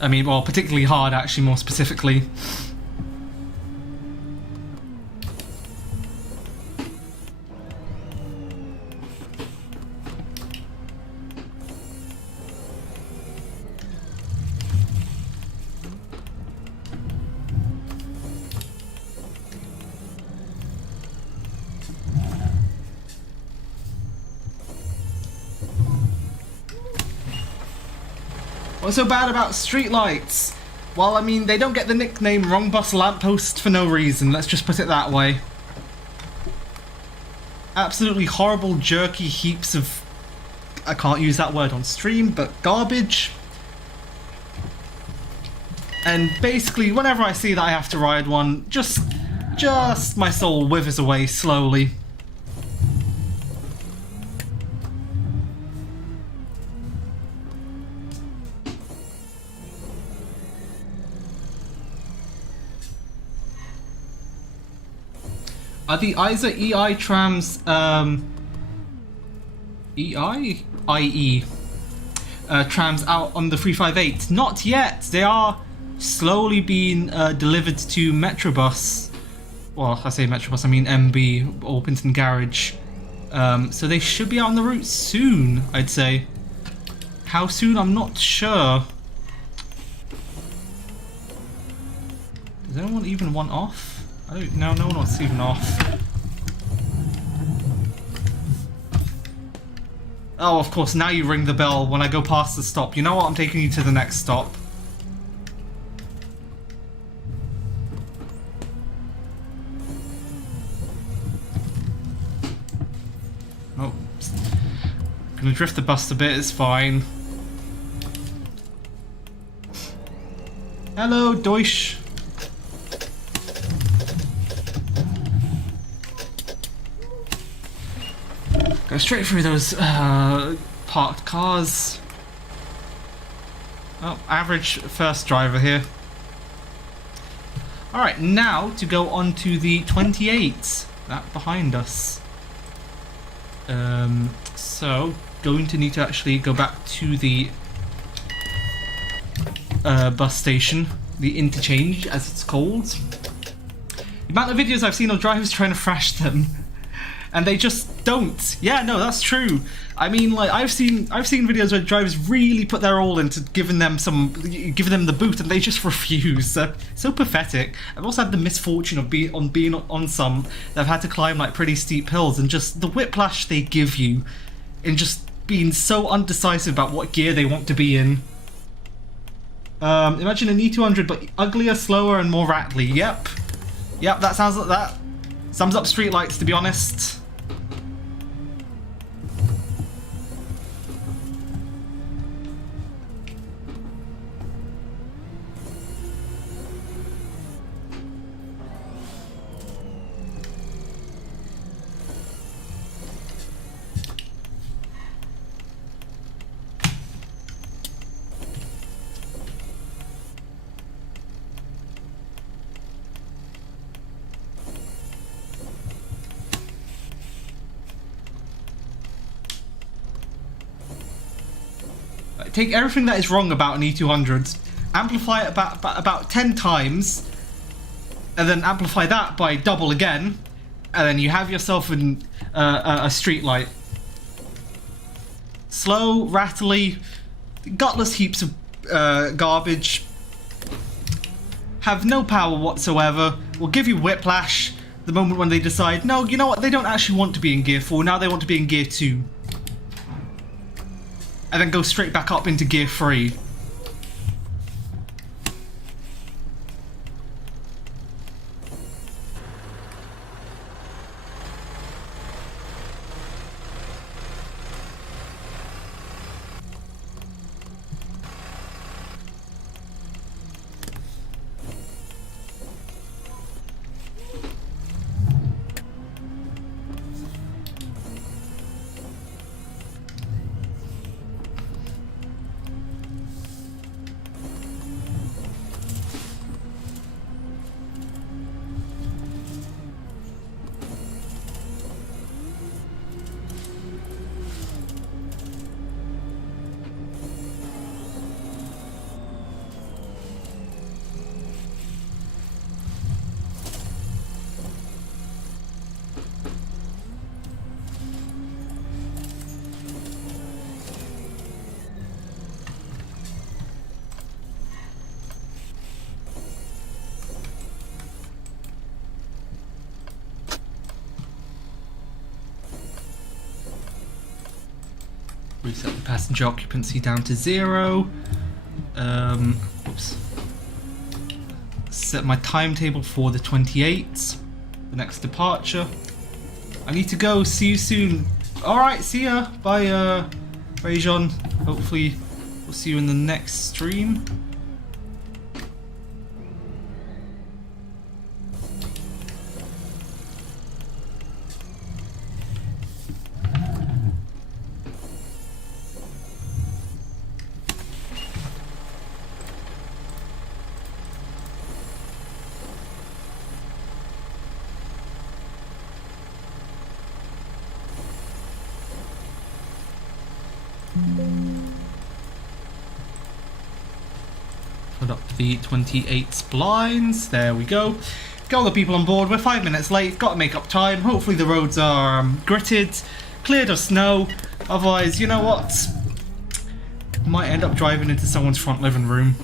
I mean, well, particularly hard, actually, more specifically. What's so bad about Streetlights? Well, I mean, they don't get the nickname Wrong Bus Lamppost for no reason, let's just put it that way. Absolutely horrible, jerky heaps of... I can't use that word on stream, but garbage. And basically, whenever I see that I have to ride one, just my soul withers away slowly. Are the ISA EI trams, EI? IE, trams out on the 358? Not yet! They are slowly being delivered to Metrobus. Well, I say Metrobus, I mean MB, Orpington Garage. So they should be out on the route soon, I'd say. How soon? I'm not sure. Does anyone even want off? I don't know, no one wants to even off. Oh, of course, now you ring the bell when I go past the stop. You know what? I'm taking you to the next stop. Oh. Gonna drift the bus a bit, it's fine. Hello, Deutsch. Go straight through those parked cars. Oh, average first driver here. Alright, now to go on to the 28, that behind us. So, going to need to actually go back to the bus station, the interchange as it's called. The amount of videos I've seen of drivers trying to thrash them. And they just don't. Yeah, no, that's true. I mean, like I've seen videos where drivers really put their all into giving them the boot, and they just refuse. So pathetic. I've also had the misfortune of being on some that have had to climb like pretty steep hills, and just the whiplash they give you, in just being so undecisive about what gear they want to be in. Imagine an E200, but uglier, slower, and more rattly. Yep, that sounds like that. Sums up Streetlights, to be honest. take everything that is wrong about an E200, amplify it about 10 times, and then amplify that by double again, and then you have yourself a Streetlight. Slow, rattly, gutless heaps of garbage. Have no power whatsoever. Will give you whiplash the moment when they decide, no, you know what, they don't actually want to be in Gear 4, now they want to be in Gear 2. And then go straight back up into Gear 3. Reset the passenger occupancy down to 0. Oops. Set my timetable for the 28th, the next departure. I need to go. See you soon. Alright, see ya. Bye, Rajon. Hopefully, we'll see you in the next stream. Put up the 28 blinds. There we go. Get all the people on board. We're 5 minutes late. Got to make up time. Hopefully the roads are gritted, cleared of snow. Otherwise, you know what? Might end up driving into someone's front living room.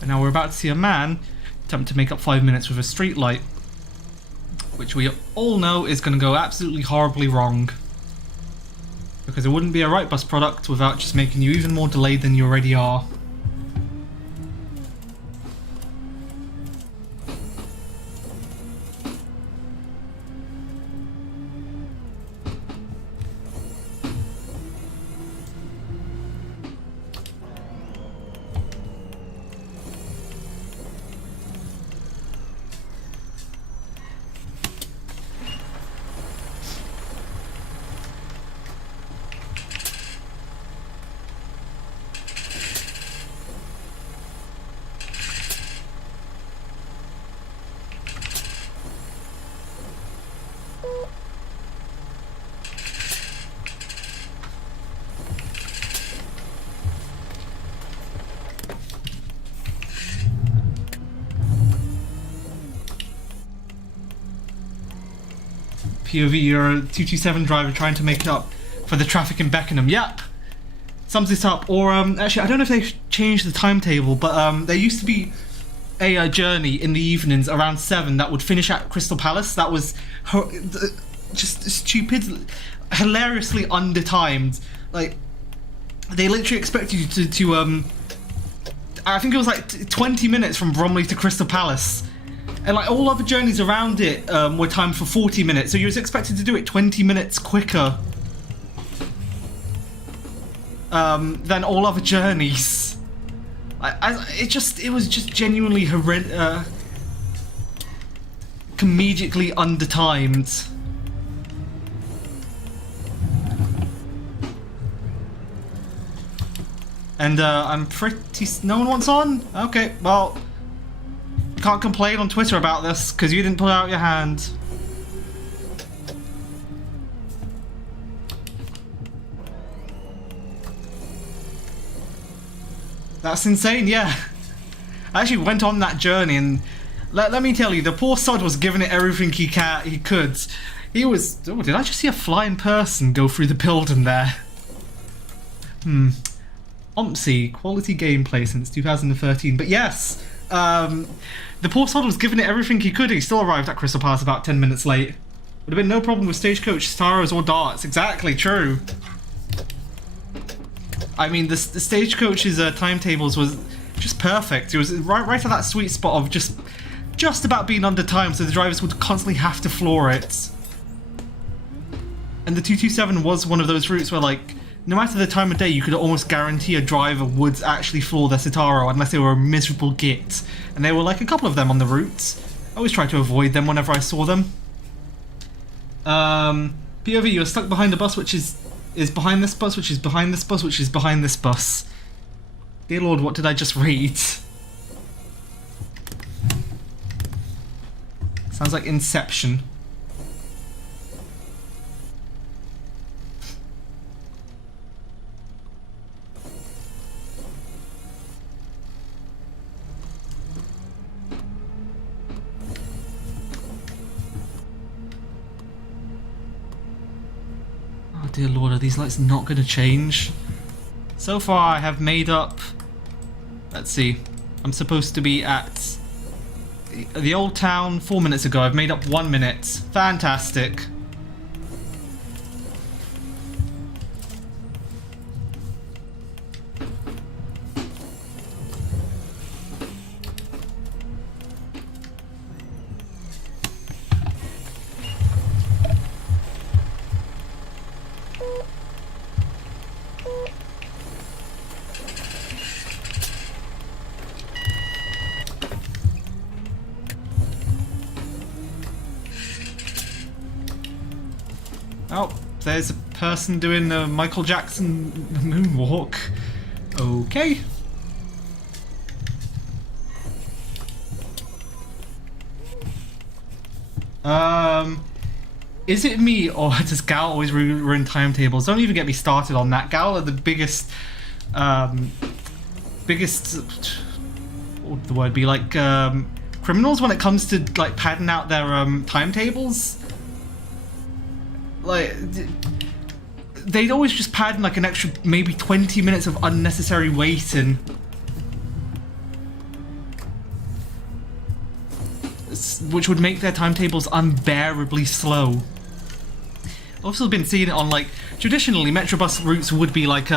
And now we're about to see a man attempt to make up 5 minutes with a Streetlight, which we all know is going to go absolutely horribly wrong. Because it wouldn't be a right bus product without just making you even more delayed than you already are. POV, you're a 227 driver trying to make up for the traffic in Beckenham. Yep, sums it up. Or actually, I don't know if they've changed the timetable, but there used to be a journey in the evenings around 7 that would finish at Crystal Palace. That was just stupid, hilariously undertimed. Like, they literally expected you to I think it was like 20 minutes from Bromley to Crystal Palace. And like all other journeys around it were timed for 40 minutes, so you was expected to do it 20 minutes quicker than all other journeys. It was just genuinely comedically undertimed. And I'm pretty... no one wants on? Okay, well... can't complain on Twitter about this, because you didn't put out your hand. That's insane, yeah. I actually went on that journey, and let me tell you, the poor sod was giving it everything he could. He was... Oh, did I just see a flying person go through the building there? OMSI, quality gameplay since 2013. But yes, the poor sod was giving it everything he could. He still arrived at Crystal Palace about 10 minutes late. Would have been no problem with Stagecoach, Staros, or Darts. Exactly, true. I mean, the Stagecoach's timetables was just perfect. It was right at that sweet spot of just about being under time, so the drivers would constantly have to floor it. And the 227 was one of those routes where, like, no matter the time of day, you could almost guarantee a driver would actually floor their Citaro unless they were a miserable git. And there were like a couple of them on the route. I always tried to avoid them whenever I saw them. POV, you're stuck behind a bus which is behind this bus, which is behind this bus, which is behind this bus. Dear Lord, what did I just read? Sounds like Inception. Oh dear Lord, are these lights not going to change? So far I have made up... Let's see. I'm supposed to be at the old town 4 minutes ago. I've made up 1 minute. Fantastic. Oh, there's a person doing the Michael Jackson moonwalk. Okay. Is it me, or does Gal always ruin timetables? Don't even get me started on that. Gal are the biggest, what would the word be, like, criminals when it comes to, like, padding out their, timetables. Like, they'd always just pad in like an extra maybe 20 minutes of unnecessary waiting. Which would make their timetables unbearably slow. I've also been seeing it on, like, traditionally Metrobus routes would be like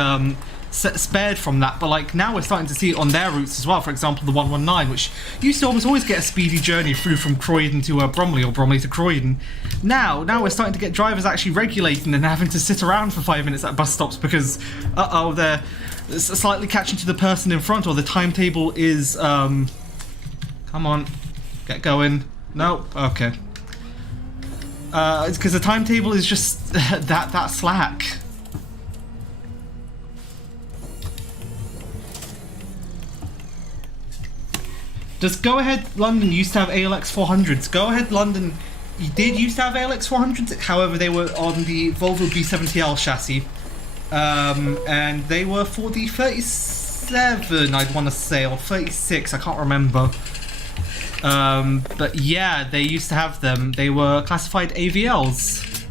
spared from that, but like now we're starting to see it on their routes as well. For example, the 119, which used to almost always get a speedy journey through from Croydon to Bromley, or Bromley to Croydon. Now we're starting to get drivers actually regulating and having to sit around for 5 minutes at bus stops because they're slightly catching to the person in front, or the timetable is come on, get going. No, okay. It's because the timetable is just that slack. Does Go Ahead London used to have ALX 400s? Go Ahead London did used to have ALX 400s, however they were on the Volvo B70L chassis. And they were for the 37, I'd want to say, or 36, I can't remember. But yeah, they used to have them. They were classified AVLs.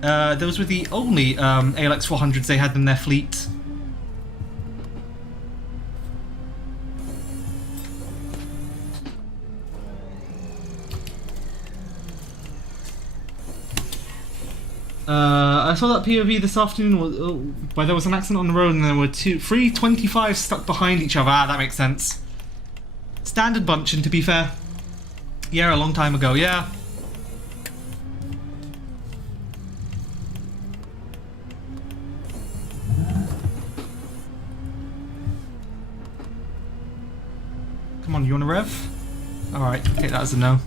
Those were the only ALX 400s they had in their fleet. I saw that POV this afternoon where there was an accident on the road and there were three 25s stuck behind each other. Ah, that makes sense. Standard bunching, to be fair. Yeah, a long time ago, yeah. Come on, you wanna rev? Alright, take that as a no.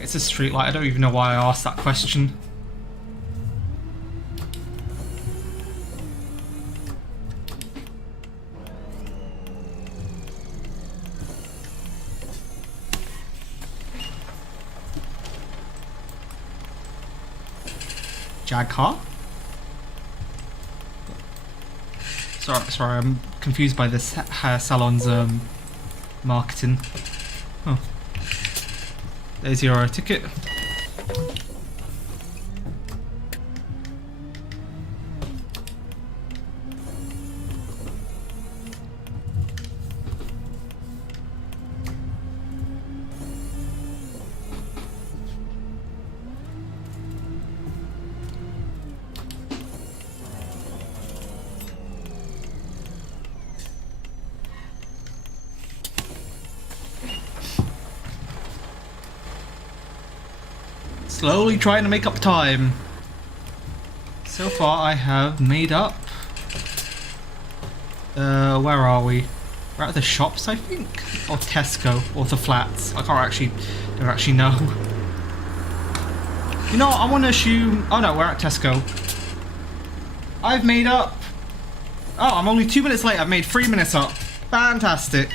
It's a streetlight, I don't even know why I asked that question. Jag car? Sorry, I'm confused by this hair salon's marketing. Oh, there's your ticket. Slowly trying to make up time. So far I have made up. Where are we? We're at the shops, I think? Or Tesco, or the flats. I don't actually know. You know, I want to assume... Oh no, we're at Tesco. I've made up... Oh, I'm only 2 minutes late. I've made 3 minutes up. Fantastic.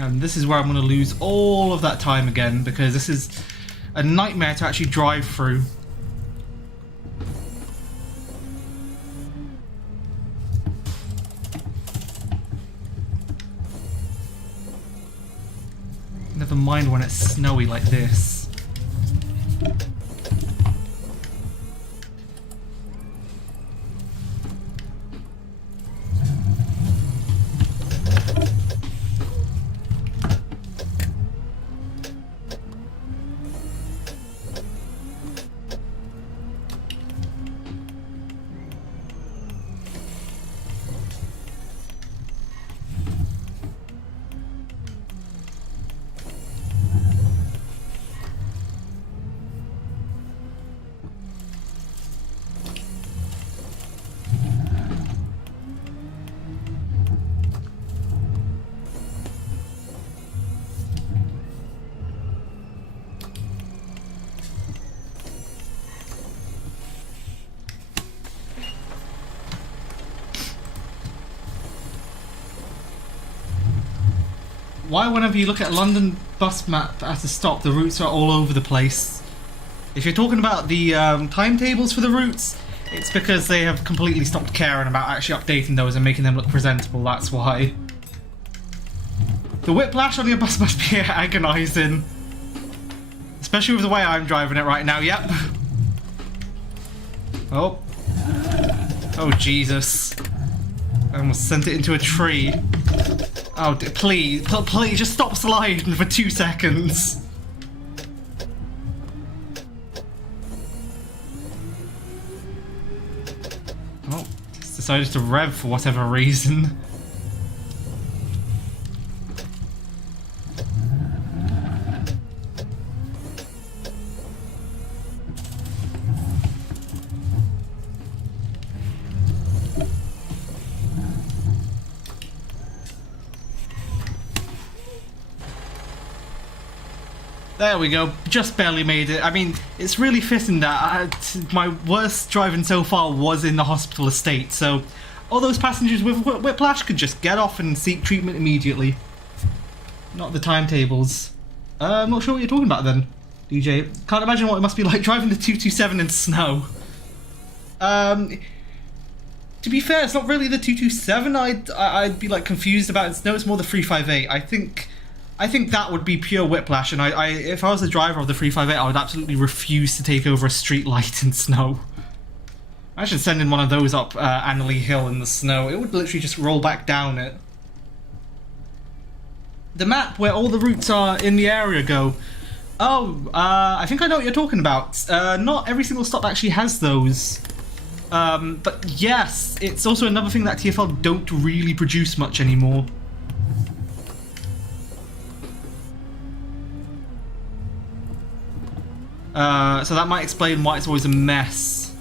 And this is where I'm going to lose all of that time again, because this is a nightmare to actually drive through. Never mind when it's snowy like this. Why, whenever you look at a London bus map at a stop, the routes are all over the place? If you're talking about the timetables for the routes, it's because they have completely stopped caring about actually updating those and making them look presentable, that's why. The whiplash on your bus must be agonising. Especially with the way I'm driving it right now, yep. Oh. Oh, Jesus. I almost sent it into a tree. Oh, please, please, just stop sliding for 2 seconds. Oh, it's decided to rev for whatever reason. There we go, just barely made it. I mean, it's really fitting that my worst driving so far was in the hospital estate, so all those passengers with whiplash could just get off and seek treatment immediately. Not the timetables. I'm not sure what you're talking about then, DJ. Can't imagine what it must be like driving the 227 in snow. To be fair, it's not really the 227 I'd be like confused about in snow, it's more the 358. I think that would be pure whiplash, and if I was the driver of the 358, I would absolutely refuse to take over a Streetlight in snow. I should send in one of those up Annaley Hill in the snow. It would literally just roll back down it. The map where all the routes are in the area go. Oh, I think I know what you're talking about. Not every single stop actually has those. But yes, it's also another thing that TfL don't really produce much anymore. So that might explain why it's always a mess.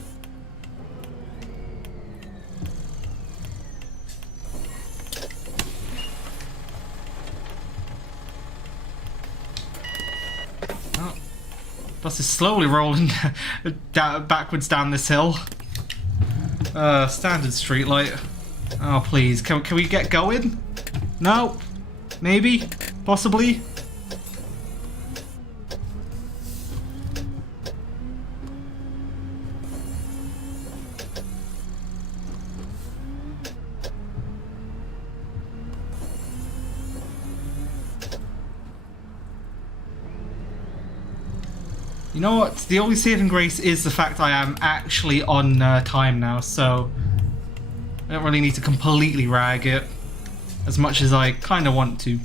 Bus is slowly rolling backwards down this hill. Standard streetlight. Oh, please. Can we get going? No? Maybe? Possibly? You know what? The only saving grace is the fact I am actually on time now, so I don't really need to completely rag it as much as I kind of want to.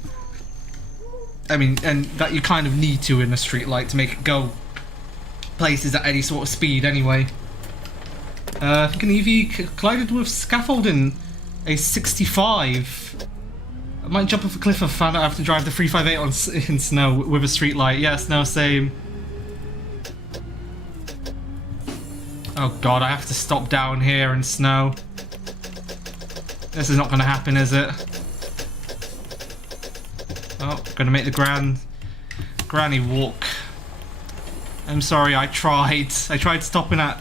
I mean, and that you kind of need to in a streetlight to make it go places at any sort of speed anyway. I think an EV collided with scaffolding, a 65. I might jump off a cliff and found out I have to drive the 358 in snow with a streetlight. Yes, no, same. Oh god, I have to stop down here in snow. This is not going to happen, is it? Oh, going to make the granny walk. I'm sorry, I tried. I tried stopping at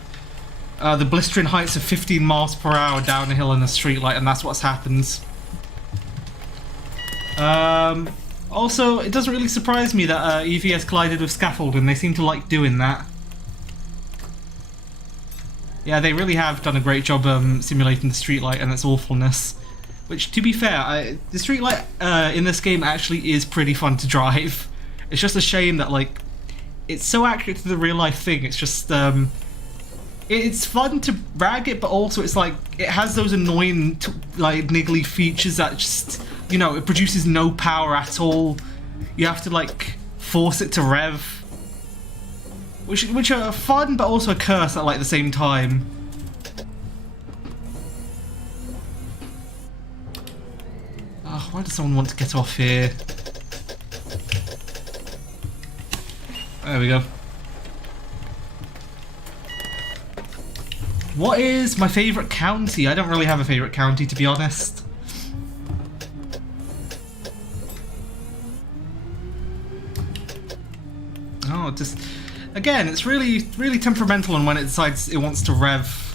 the blistering heights of 15 miles per hour down the hill in a streetlight, and that's what's happened. Also, it doesn't really surprise me that EV has collided with scaffolding. They seem to like doing that. Yeah, they really have done a great job simulating the streetlight and its awfulness. Which, to be fair, the streetlight in this game actually is pretty fun to drive. It's just a shame that, like, it's so accurate to the real-life thing. It's just, it's fun to rag it, but also it's like, it has those annoying, like, niggly features that just, you know, it produces no power at all. You have to, like, force it to rev. Which are fun, but also a curse at, like, the same time. Oh, why does someone want to get off here? There we go. What is my favourite county? I don't really have a favourite county, to be honest. Oh, just... Again, it's really, really temperamental on when it decides it wants to rev.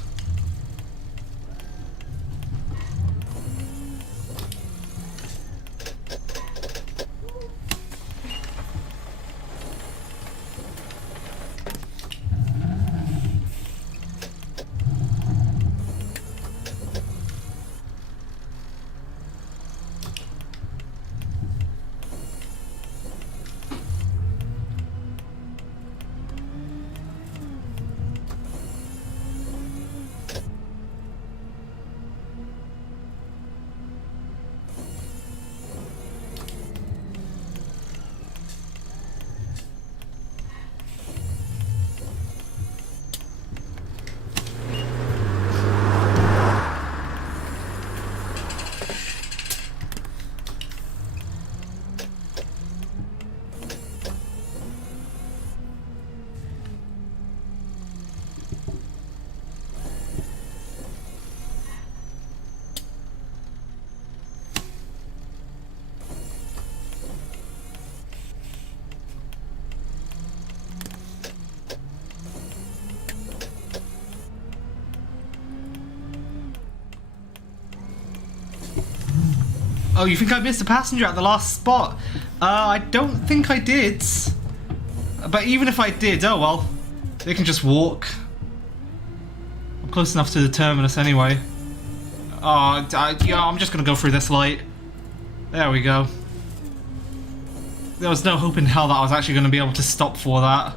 Oh, you think I missed a passenger at the last spot? I don't think I did. But even if I did, oh well. They can just walk. I'm close enough to the terminus anyway. Oh, yeah, I'm just gonna go through this light. There we go. There was no hope in hell that I was actually going to be able to stop for that.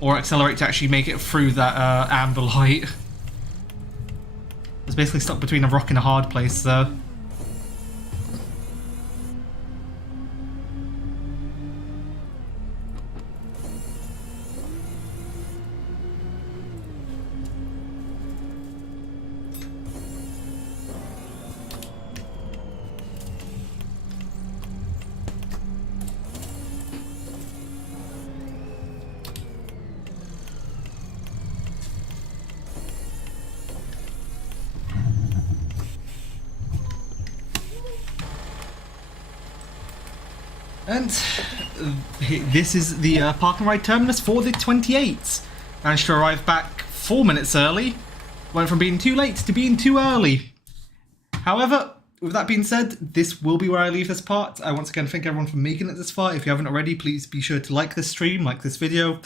Or accelerate to actually make it through that amber light. I was basically stuck between a rock and a hard place there. And this is the park and ride terminus for the 28th. Managed to arrive back 4 minutes early. Went from being too late to being too early. However, with that being said, this will be where I leave this part. I once again thank everyone for making it this far. If you haven't already, please be sure to like this stream, like this video.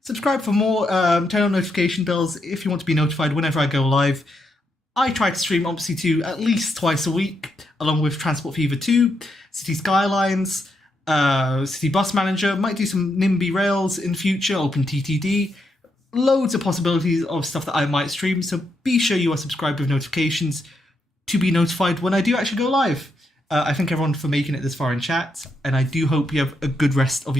Subscribe for more, turn on notification bells if you want to be notified whenever I go live. I try to stream OMSI 2 at least twice a week, along with Transport Fever 2, City Skylines, City Bus Manager, might do some NIMBY Rails in future, OpenTTD. Loads of possibilities of stuff that I might stream, so be sure you are subscribed with notifications to be notified when I do actually go live. I thank everyone for making it this far in chat, and I do hope you have a good rest of your